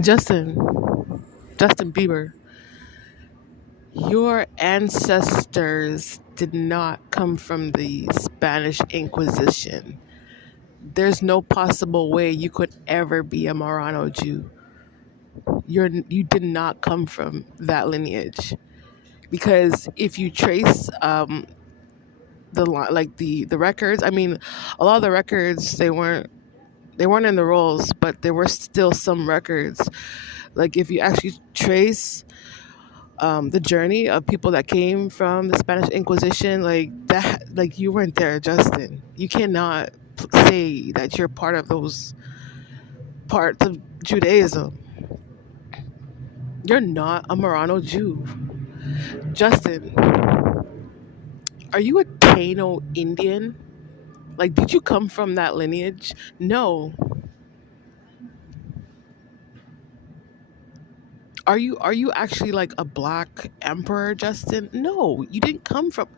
Justin, Justin Bieber, your ancestors did not come from the Spanish Inquisition. There's no possible way you could ever be a Marano Jew. You did not come from that lineage because if you trace the records, I mean, a lot of the records they weren't in the rolls, but there were still some records. Like if you actually trace the journey of people that came from the Spanish Inquisition, like that, like you weren't there, Justin. You cannot say that you're part of those parts of Judaism. You're not a Marano Jew. Justin, are you a Taino Indian? Like, did you come from that lineage? No. Are you actually like a black emperor, Justin? No, you didn't come from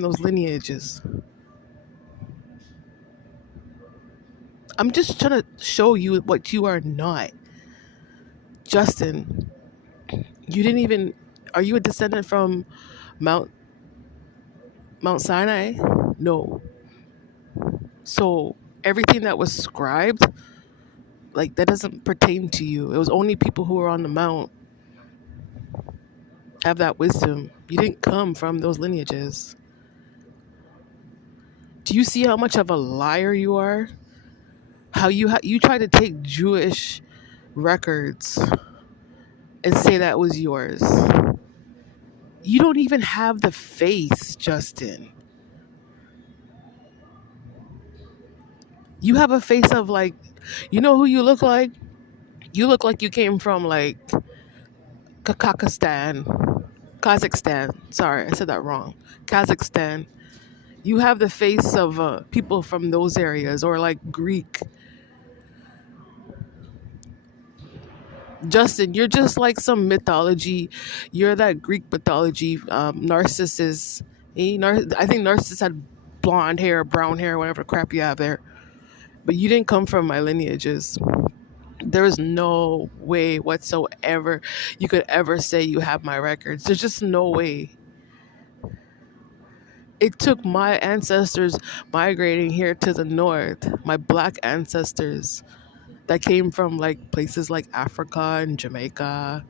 those lineages. I'm just trying to show you what you are not. Justin, you didn't even are you a descendant from Mount Mount Sinai? No. So everything that was scribed, like that doesn't pertain to you. It was only people who were on the mount have that wisdom. You didn't come from those lineages. Do you see how much of a liar you are? How you try to take Jewish records and say that was yours. You don't even have the face, Justin. You have a face of like, you know who you look like? You look like you came from like Kakakistan, Kazakhstan. Sorry, I said that wrong. Kazakhstan. You have the face of people from those areas or like Greek. Justin, you're just like some mythology. You're that Greek mythology Narcissus. I think Narcissus had blonde hair, brown hair, whatever crap you have there. But you didn't come from my lineages. There is no way whatsoever you could ever say you have my records. There's just no way. It took my ancestors migrating here to the north, my black ancestors that came from like places like Africa and Jamaica,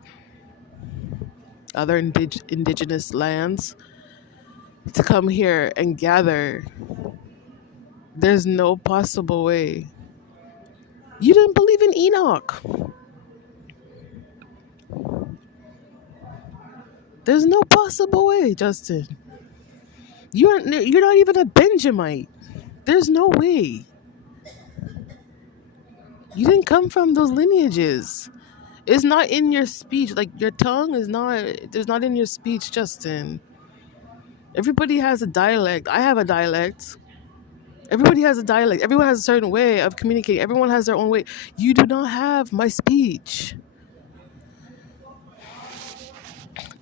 other indigenous lands, to come here and gather. There's no possible way. You didn't believe in Enoch. There's no possible way, Justin. You're not even a Benjamite. There's no way. You didn't come from those lineages. It's not in your speech. Like your tongue is not. There's not in your speech, Justin. Everybody has a dialect. I have a dialect. Everybody has a dialect. Everyone has a certain way of communicating. Everyone has their own way. You do not have my speech.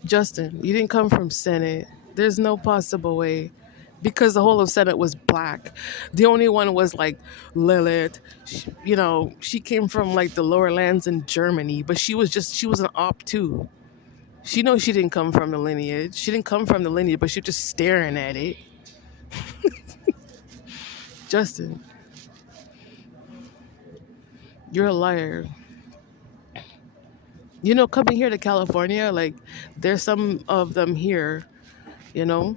Justin, you didn't come from Senate. There's no possible way. Because the whole of Senate was black. The only one was like Lilith. She came from like the lower lands in Germany, but she was an op too. She knows she didn't come from the lineage. She didn't come from the lineage, but she's just staring at it. Justin, you're a liar. Coming here to California, like there's some of them here, you know,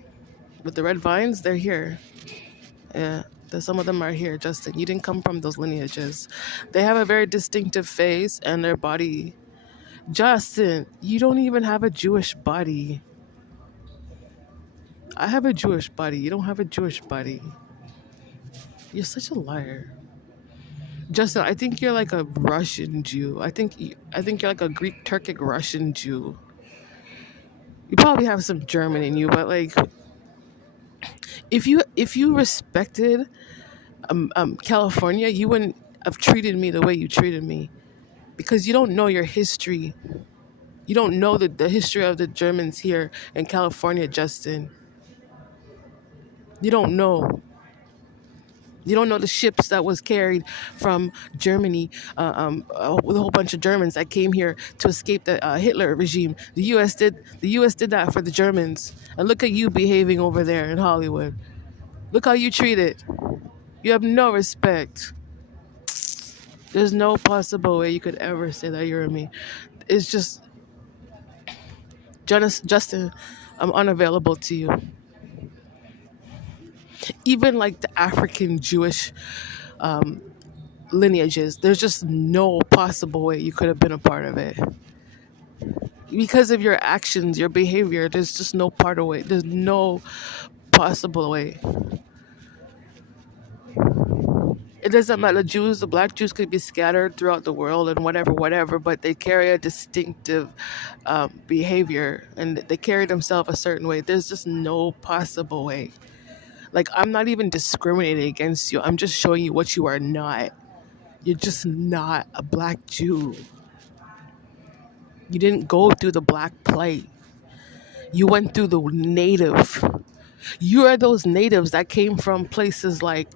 with the red vines, they're here. Yeah, there's some of them are here, Justin. You didn't come from those lineages. They have a very distinctive face and their body. Justin, you don't even have a Jewish body. I have a Jewish body. You don't have a Jewish body. You're such a liar. Justin, I think you're like a Russian Jew. I think you're like a Greek Turkic Russian Jew. You probably have some German in you, but like if you respected California, you wouldn't have treated me the way you treated me because you don't know your history. You don't know the history of the Germans here in California, Justin. You don't know. You don't know the ships that was carried from Germany, with a whole bunch of Germans that came here to escape the Hitler regime. The U.S. did that for the Germans, and look at you behaving over there in Hollywood. Look how you treat it. You have no respect. There's no possible way you could ever say that you're me. It's just, Justin, I'm unavailable to you. Even like the African Jewish lineages, there's just no possible way you could have been a part of it. Because of your actions, your behavior, there's just no part of it. There's no possible way. It doesn't matter. The black Jews could be scattered throughout the world and whatever, whatever, but they carry a distinctive behavior and they carry themselves a certain way. There's just no possible way. Like, I'm not even discriminating against you. I'm just showing you what you are not. You're just not a black Jew. You didn't go through the black plague. You went through the native. You are those natives that came from places like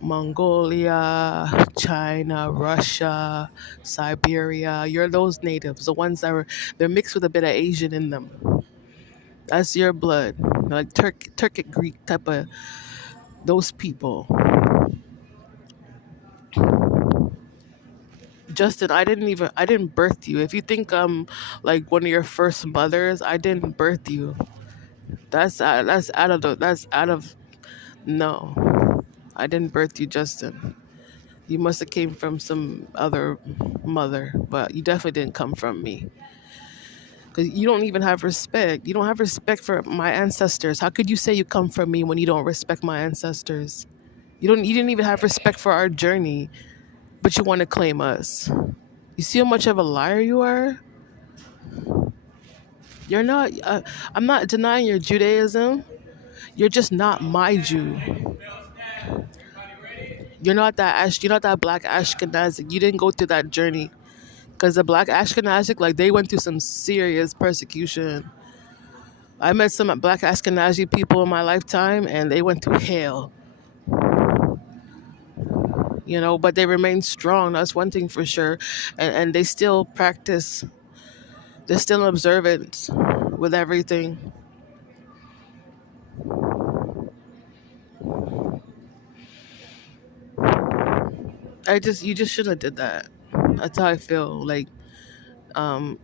Mongolia, China, Russia, Siberia. You're those natives, the ones they're mixed with a bit of Asian in them. That's your blood, like Turkic Greek type of those people. Justin, I didn't birth you. If you think I'm like one of your first mothers, I didn't birth you. That's out of no. I didn't birth you, Justin. You must have came from some other mother, but you definitely didn't come from me. Because you don't even have respect. You don't have respect for my ancestors. How could you say you come from me when you don't respect my ancestors? You didn't even have respect for our journey, but you want to claim us. You see how much of a liar you are? You're not. I'm not denying your Judaism. You're just not my Jew. You're not that black Ashkenazi. You didn't go through that journey. Because the black Ashkenazi, like, they went through some serious persecution. I met some black Ashkenazi people in my lifetime, and they went through hell. But they remain strong. That's one thing for sure. And they still practice. They're still observant with everything. You just shouldn't have did that. That's how I feel. Like, um,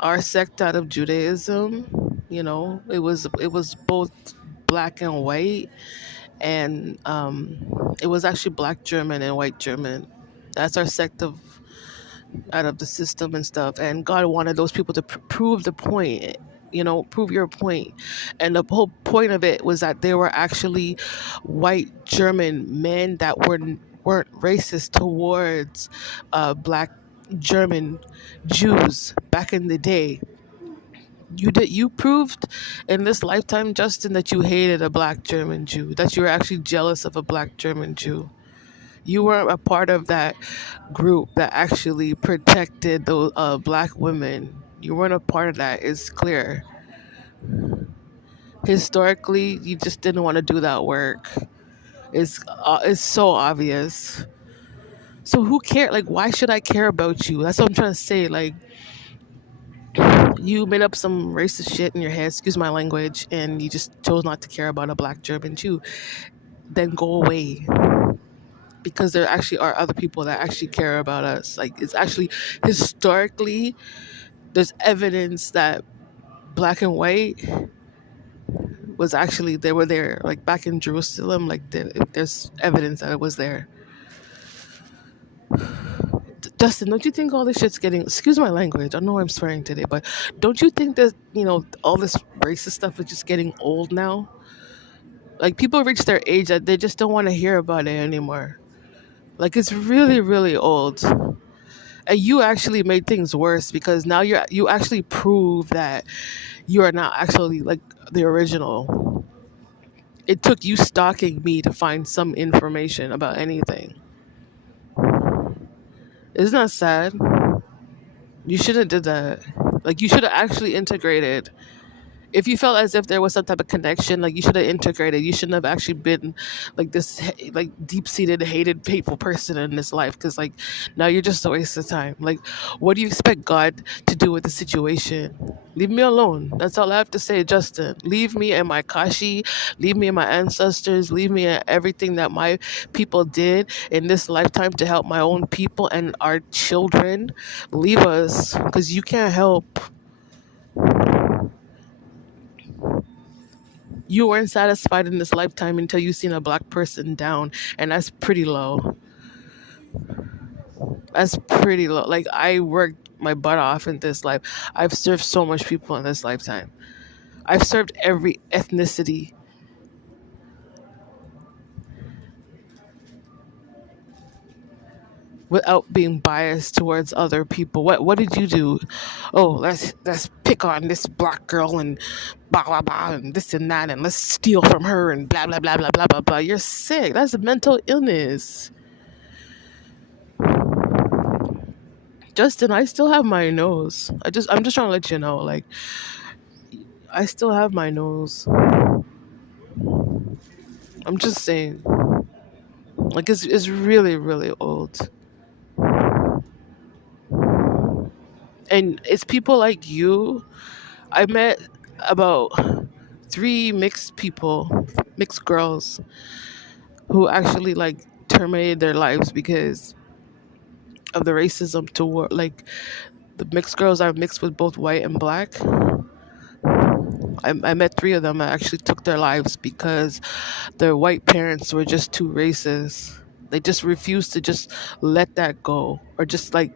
our sect out of Judaism, it was both black and white, and it was actually black German and white German. That's our sect of out of the system and stuff. And God wanted those people to prove the point. Prove your point. And the whole point of it was that they were actually white German men that weren't racist towards black German Jews back in the day. You proved in this lifetime, Justin, that you hated a black German Jew, that you were actually jealous of a black German Jew. You weren't a part of that group that actually protected those black women. You weren't a part of that. It's clear. Historically, you just didn't want to do that work. It's so obvious. So who cares? Like, why should I care about you? That's what I'm trying to say. Like, you made up some racist shit in your head, excuse my language, and you just chose not to care about a black German Jew. Then go away. Because there actually are other people that actually care about us. Like, it's actually historically, there's evidence that black and white was actually, they were there, like back in Jerusalem. Like, there's evidence that it was there. Justin, don't you think all this shit's getting, excuse my language, I know I'm swearing today, but don't you think that, all this racist stuff is just getting old now? Like, people reach their age that they just don't want to hear about it anymore. Like, it's really, really old. And you actually made things worse because now you actually prove that you are not actually like the original. It took you stalking me to find some information about anything. Isn't that sad? You shouldn't did that. Like, you should have actually integrated If you felt as if there was some type of connection, like you should have integrated. You shouldn't have actually been like this, like deep seated, hated, hateful person in this life. Because like now you're just a waste of time. Like, what do you expect God to do with the situation? Leave me alone. That's all I have to say, Justin. Leave me and my Kashi. Leave me and my ancestors. Leave me and everything that my people did in this lifetime to help my own people and our children. Leave us, because you can't help. You weren't satisfied in this lifetime until you seen a black person down, and that's pretty low. That's pretty low. Like, I worked my butt off in this life. I've served so much people in this lifetime. I've served every ethnicity without being biased towards other people. What did you do? Oh, let's pick on this black girl and blah blah blah and this and that, and let's steal from her and blah blah blah blah blah blah blah. You're sick. That's a mental illness. Justin, I still have my nose. I'm just trying to let you know, like, I still have my nose. I'm just saying. Like, it's really, really old. And it's people like you. I met about three mixed people, mixed girls, who actually like terminated their lives because of the racism toward, like, the mixed girls are mixed with both white and black. I met three of them that actually took their lives because their white parents were just too racist. They just refused to just let that go, or just like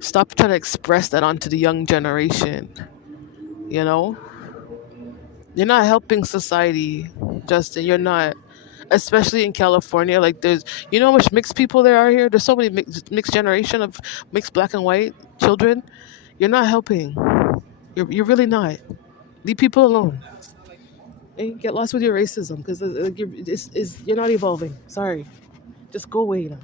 stop trying to express that onto the young generation. You know, you're not helping society, Justin. You're not, especially in California. Like, there's, you know how much mixed people there are here. There's so many mixed generation of mixed black and white children. You're not helping. You're really not. Leave people alone. And get lost with your racism, because you're not evolving. Sorry, just go away now.